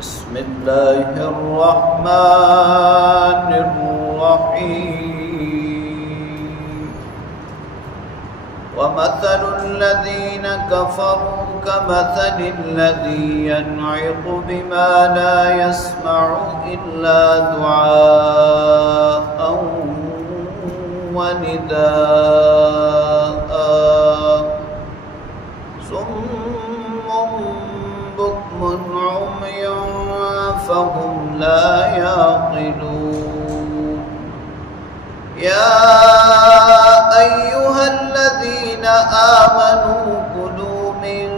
بسم الله الرحمن الرحيم ومثل الذين كفروا كمثل الذي ينعق بما لا يسمع إلا دعاء ونداء صم بكم عمي فهم لا يعقلون يا أيها الذين آمنوا كلوا من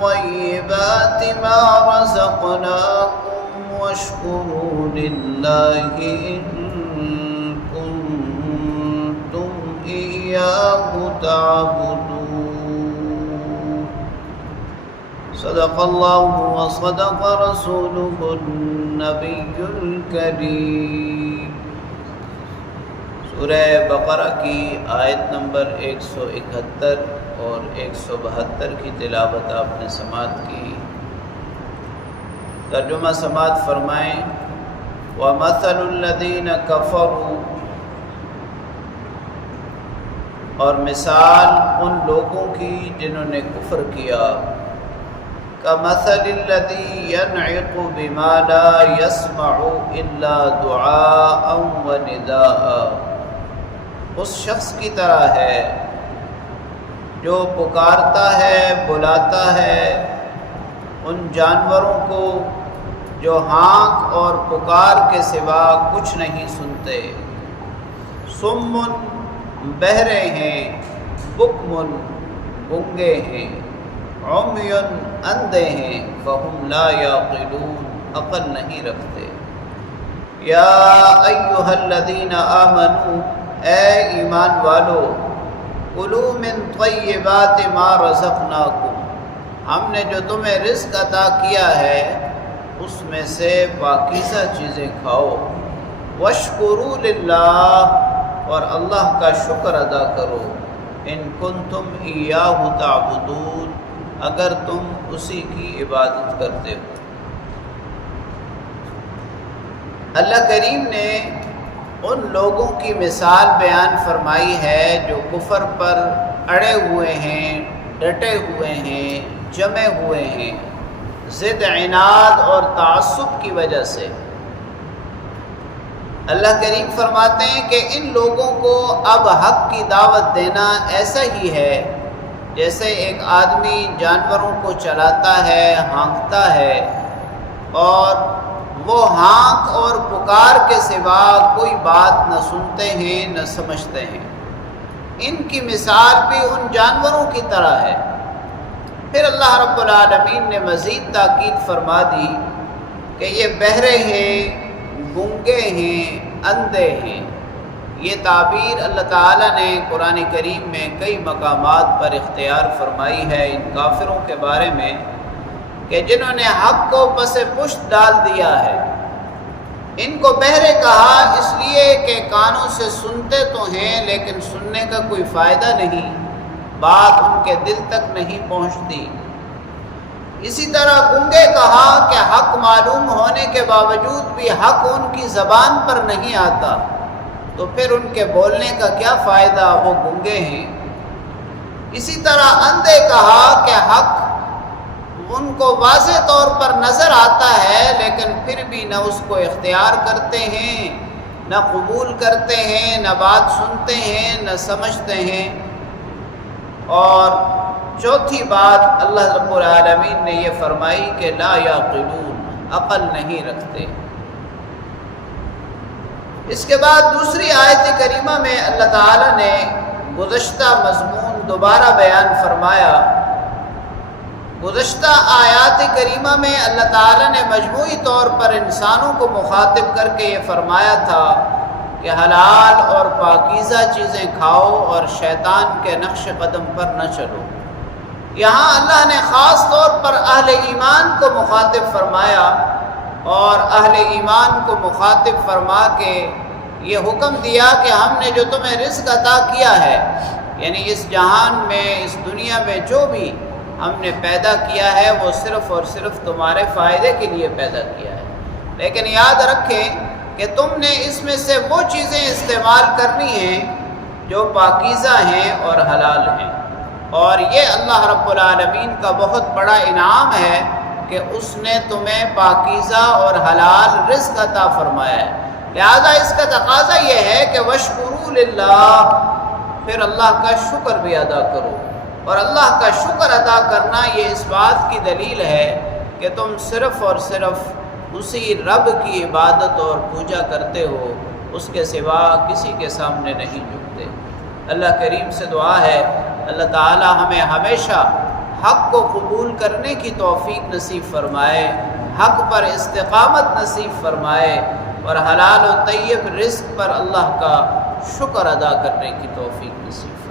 طيبات ما رزقناكم واشكروا لله إن كنتم إياه تعبدون صدق الله وصدق رسوله النبي الكريم۔ سورہ بقرہ کی آیت نمبر 171 اور 172 کی تلاوت آپ نے سماعت کی۔ ترجمہ سماعت فرمائیں۔ وَمَثَلُ الَّذِينَ كَفَرُوا، اور مثال ان لوگوں کی جنہوں نے کفر کیا، كَمَثَلِ الَّذِي يَنْعِقُ بِمَا لَا يَسْمَعُ إِلَّا دُعَاءً وَنِدَاءً، اس شخص کی طرح ہے جو پکارتا ہے، بلاتا ہے ان جانوروں کو جو ہانک اور پکار کے سوا کچھ نہیں سنتے۔ سمن، بہرے ہیں، بکمن، گنگے ہیں، عمیٌ، اندھے ہیں، فہم لا یعقلون، عقل نہیں رکھتے۔ یا ایھا الذین آمنوا، اے ایمان والو، کلوا من طیبات ما رزقناکم، ہم نے جو تمہیں رزق عطا کیا ہے اس میں سے پاکیزہ چیزیں کھاؤ، واشکروا للہ، اور اللہ کا شکر ادا کرو، ان کنتم ایاہ تعبدون، اگر تم اسی کی عبادت کرتے ہو۔ اللہ کریم نے ان لوگوں کی مثال بیان فرمائی ہے جو کفر پر اڑے ہوئے ہیں، ڈٹے ہوئے ہیں، جمے ہوئے ہیں، ضد، عناد اور تعصب کی وجہ سے۔ اللہ کریم فرماتے ہیں کہ ان لوگوں کو اب حق کی دعوت دینا ایسا ہی ہے جیسے ایک آدمی جانوروں کو چلاتا ہے، ہانکتا ہے، اور وہ ہانک اور پکار کے سوا کوئی بات نہ سنتے ہیں نہ سمجھتے ہیں۔ ان کی مثال بھی ان جانوروں کی طرح ہے۔ پھر اللہ رب العالمین نے مزید تاکید فرما دی کہ یہ بہرے ہیں، گنگے ہیں، اندھے ہیں۔ یہ تعبیر اللہ تعالیٰ نے قرآن کریم میں کئی مقامات پر اختیار فرمائی ہے ان کافروں کے بارے میں کہ جنہوں نے حق کو پس پشت ڈال دیا ہے۔ ان کو بہرے کہا اس لیے کہ کانوں سے سنتے تو ہیں لیکن سننے کا کوئی فائدہ نہیں، بات ان کے دل تک نہیں پہنچتی۔ اسی طرح گنگے کہا کہ حق معلوم ہونے کے باوجود بھی حق ان کی زبان پر نہیں آتا، تو پھر ان کے بولنے کا کیا فائدہ، وہ گنگے ہیں۔ اسی طرح اندھے کہا کہ حق ان کو واضح طور پر نظر آتا ہے لیکن پھر بھی نہ اس کو اختیار کرتے ہیں، نہ قبول کرتے ہیں، نہ بات سنتے ہیں، نہ سمجھتے ہیں۔ اور چوتھی بات اللہ رب العالمین نے یہ فرمائی کہ لا یعقلون، عقل نہیں رکھتے۔ اس کے بعد دوسری آیت کریمہ میں اللہ تعالیٰ نے گزشتہ مضمون دوبارہ بیان فرمایا۔ گزشتہ آیات کریمہ میں اللہ تعالیٰ نے مجموعی طور پر انسانوں کو مخاطب کر کے یہ فرمایا تھا کہ حلال اور پاکیزہ چیزیں کھاؤ اور شیطان کے نقش قدم پر نہ چلو۔ یہاں اللہ نے خاص طور پر اہل ایمان کو مخاطب فرمایا اور اہل ایمان کو مخاطب فرما کے یہ حکم دیا کہ ہم نے جو تمہیں رزق عطا کیا ہے، یعنی اس جہان میں، اس دنیا میں جو بھی ہم نے پیدا کیا ہے وہ صرف اور صرف تمہارے فائدے کے لیے پیدا کیا ہے، لیکن یاد رکھیں کہ تم نے اس میں سے وہ چیزیں استعمال کرنی ہیں جو پاکیزہ ہیں اور حلال ہیں، اور یہ اللہ رب العالمین کا بہت بڑا انعام ہے کہ اس نے تمہیں پاکیزہ اور حلال رزق عطا فرمایا ہے۔ لہذا اس کا تقاضا یہ ہے کہ وَاشْكُرُوا لِلَّهِ، پھر اللہ کا شکر بھی ادا کرو، اور اللہ کا شکر ادا کرنا یہ اس بات کی دلیل ہے کہ تم صرف اور صرف اسی رب کی عبادت اور پوجا کرتے ہو، اس کے سوا کسی کے سامنے نہیں جھکتے۔ اللہ کریم سے دعا ہے اللہ تعالی ہمیں ہمیشہ حق کو قبول کرنے کی توفیق نصیب فرمائے، حق پر استقامت نصیب فرمائے، اور حلال و طیب رزق پر اللہ کا شکر ادا کرنے کی توفیق نصیب فرمائے۔